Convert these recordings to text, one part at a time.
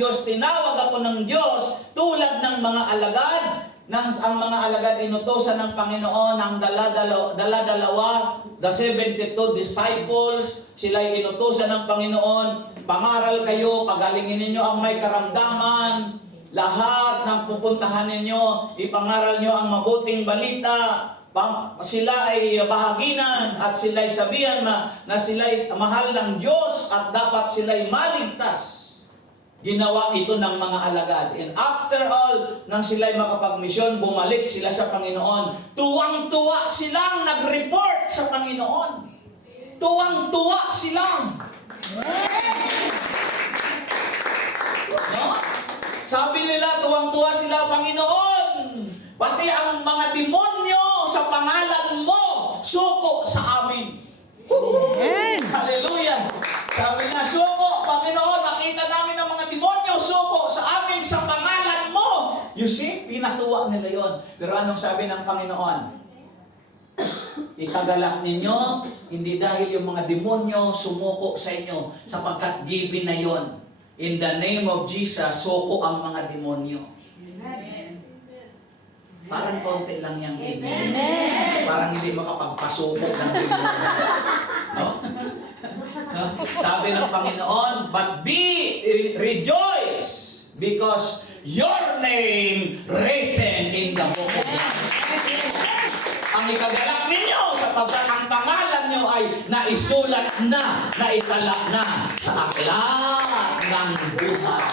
Diyos, tinawag ako ng Diyos tulad ng mga alagad. Ang mga alagad inutosan ng Panginoon, ang dala-dalawa, the 72 disciples, sila'y inutosan ng Panginoon, pangaral kayo, pagalingin ninyo ang may karamdaman, lahat ng pupuntahan ninyo, ipangaral nyo ang mabuting balita, sila ay bahaginan at sila ay sabihan na sila ay mahal ng Diyos at dapat sila ay maligtas. Ginawa ito ng mga alagad. And after all, nang sila ay makapagmisyon, bumalik sila sa Panginoon. Tuwang-tuwa silang nag-report sa Panginoon. Tuwang-tuwa silang. No? Sabi nila, tuwang-tuwa sila, Panginoon. Pati ang mga demonyo sa pangalan mo, suko sa amin. Hallelujah! Sabi niya, suko, Panginoon, nakita namin ang mga demonyo, suko sa amin sa pangalan mo. You see, pinatuwa nila yon. Pero anong sabi ng Panginoon? Ikagalak ninyo, hindi dahil yung mga demonyo sumuko sa inyo, sapagkat given na yon. In the name of Jesus, suko ang mga demonyo. Parang konti lang yung amen. Parang hindi makapagpasuko ng demonyo. No? Sabi ng Panginoon, but be rejoice because your name written in the book of life. Ang ikagalak ninyo sapagkat ang pangalan nyo ay naisulat na, naitala na sa aklat ng buhay.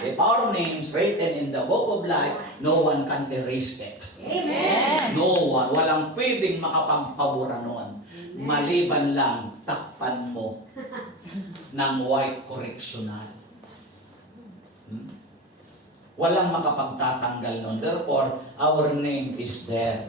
If our names written in the book of life, no one can erase it. Amen. No one. Walang pwedeng makapagpabura noon. Maliban lang, takpan mo ng white correctional. Walang makapagtatanggal noon. Therefore, our name is there.